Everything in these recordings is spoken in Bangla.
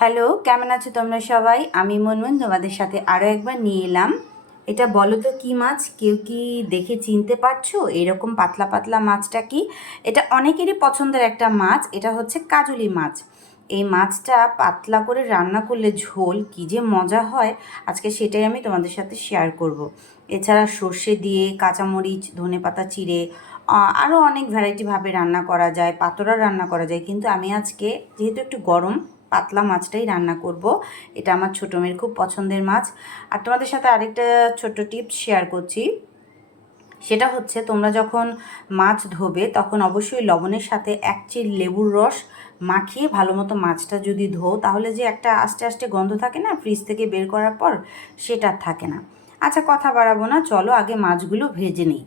হ্যালো, কেমন আছো তোমরা সবাই? আমি মনমন তোমাদের সাথে আরও একবার নিয়ে এলাম। এটা বলো তো কী মাছ? কেউ কি দেখে চিনতে পারছ? এরকম পাতলা পাতলা মাছটা কি? এটা অনেকেরই পছন্দের একটা মাছ, এটা হচ্ছে কাজলি মাছ। এই মাছটা পাতলা করে রান্না করলে ঝোল, কী যে মজা হয়, আজকে সেটাই আমি তোমাদের সাথে শেয়ার করব। এছাড়া সর্ষে দিয়ে কাঁচামরিচ, ধনে পাতা চিড়ে আরও অনেক ভ্যারাইটিভাবে রান্না করা যায় পাতোড়া রান্না করা যায়, কিন্তু আমি আজকে, যেহেতু একটু গরম পাতলা মাছটাই রান্না করব। এটা আমার ছোটো মেয়ের খুব পছন্দের মাছ। আর তোমাদের সাথে আরেকটা ছোট্ট টিপস শেয়ার করছি। সেটা হচ্ছে তোমরা যখন মাছ ধোবে তখন অবশ্যই লবণের সাথে এক চিল লেবুর রস মাখিয়ে ভালো মতো মাছটা যদি ধো তাহলে যে একটা আস্তে আস্তে গন্ধ থাকে না ফ্রিজ থেকে বের করার পর সেটা থাকে না। আচ্ছা কথা বাড়াবো না, চলো আগে মাছগুলো ভেজে নিই।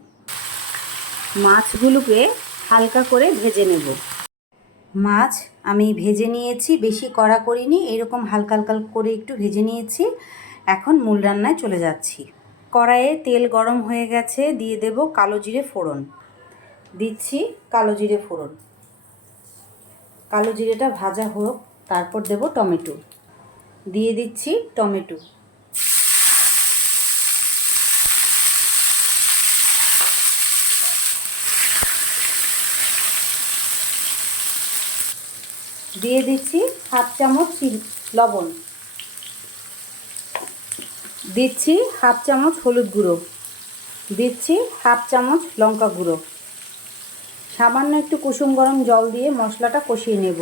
মাছগুলোকে হালকা করে ভেজে নেব। মাছ আমি ভেজে নিয়েছি, বেশি কড়া করিনি, এরকম হালকা হালকা করে একটু ভেজে নিয়েছি। এখন মূল রান্নায় চলে যাচ্ছি। কড়াইয়ে তেল গরম হয়ে গেছে, দিয়ে দেব কালো জিরে ফোড়ন। দিচ্ছি কালো জিরে ফোড়ন। কালো জিরেটা ভাজা হোক, তারপর দেব টমেটো। দিয়ে দিচ্ছি টমেটো। দিয়ে দিচ্ছি হাফ চামচ চিনি, লবণ। দিচ্ছি হাফ চামচ হলুদ গুঁড়ো। দিচ্ছি হাফ চামচ লঙ্কা গুঁড়ো। সামান্য একটু কুসুম গরম জল দিয়ে মশলাটা কষিয়ে নেব।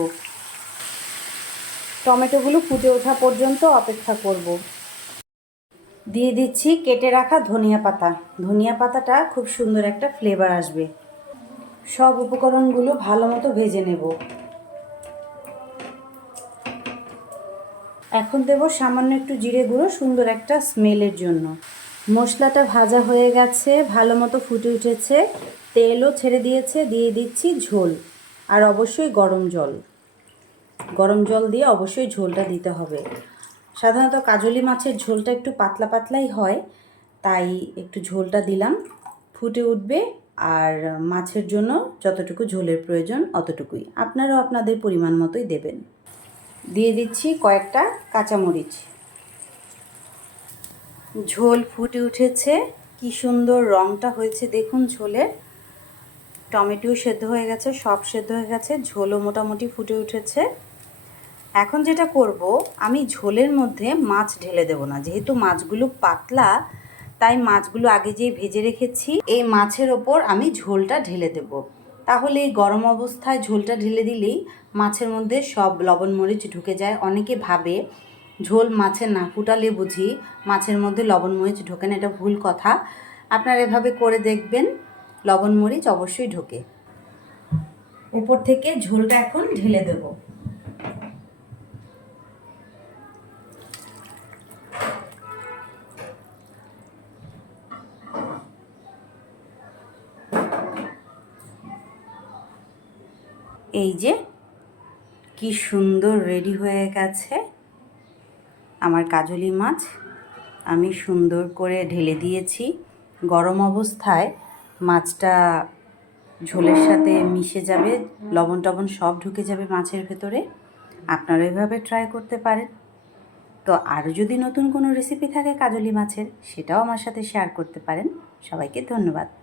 টমেটোগুলো ফুটে ওঠা পর্যন্ত অপেক্ষা করব। দিয়ে দিচ্ছি কেটে রাখা ধনিয়া পাতা। ধনিয়া পাতাটা খুব সুন্দর একটা ফ্লেভার আসবে। সব উপকরণগুলো ভালো মতো ভেজে নেব। এখন দেব সামান্য একটু জিরে গুঁড়ো, সুন্দর একটা স্মেলের জন্য। মশলাটা ভাজা হয়ে গেছে, ভালো মতো ফুটে উঠেছে, তেলও ছেড়ে দিয়েছে, দিয়ে দিচ্ছি ঝোল, আর অবশ্যই গরম জল। গরম জল দিয়ে অবশ্যই ঝোলটা দিতে হবে। সাধারণত কাজলি মাছের ঝোলটা একটু পাতলা পাতলাই হয়, তাই একটু ঝোলটা দিলাম। ফুটে উঠবে, আর মাছের জন্য যতটুকু ঝোলের প্রয়োজন অতটুকুই। আপনারাও আপনাদের পরিমাণ মতোই দেবেন। দিয়ে দিচ্ছি কয়েকটা কাঁচামরিচ। ঝোল ফুটে উঠেছে। কি সুন্দর রঙটা হয়েছে। দেখুন ঝোলের টমেটো সেদ্ধ হয়ে গেছে, সব সেদ্ধ হয়ে গেছে। ঝোলও মোটামুটি ফুটে উঠেছে। এখন যেটা করব, আমি ঝোলের মধ্যে মাছ ঢেলে দেব না। যেহেতু মাছগুলো পাতলা, তাই মাছগুলো আগে যেয়ে ভেজে রেখেছি। এই মাছের ওপর আমি ঝোলটা ঢেলে দেব। তাহলে এই গরম অবস্থায় ঝোলটা ঢেলে দিলেই মাছের মধ্যে সব লবণ মরিচ ঢুকে যায়। অনেকে ভাবে ঝোল মাছে না ফুটালে বুঝি মাছের মধ্যে লবণ মরিচ ঢোকে না, এটা ভুল কথা। আপনারা এভাবে করে দেখবেন, লবণ মরিচ অবশ্যই ঢোকে। উপর থেকে ঝোলটা এখন ঢেলে দেব। এই যে, কি সুন্দর রেডি হয়ে গেছে আমার কাজলি মাছ। আমি সুন্দর করে ঢেলে দিয়েছি। গরম অবস্থায় মাছটা ঝোলের সাথে মিশে যাবে, লবণ টবণ সব ঢুকে যাবে মাছের ভেতরে। আপনারা এভাবে ট্রাই করতে পারেন। তো আরও যদি নতুন কোনো রেসিপি থাকে কাজলি মাছের, সেটাও আমার সাথে শেয়ার করতে পারেন। সবাইকে ধন্যবাদ।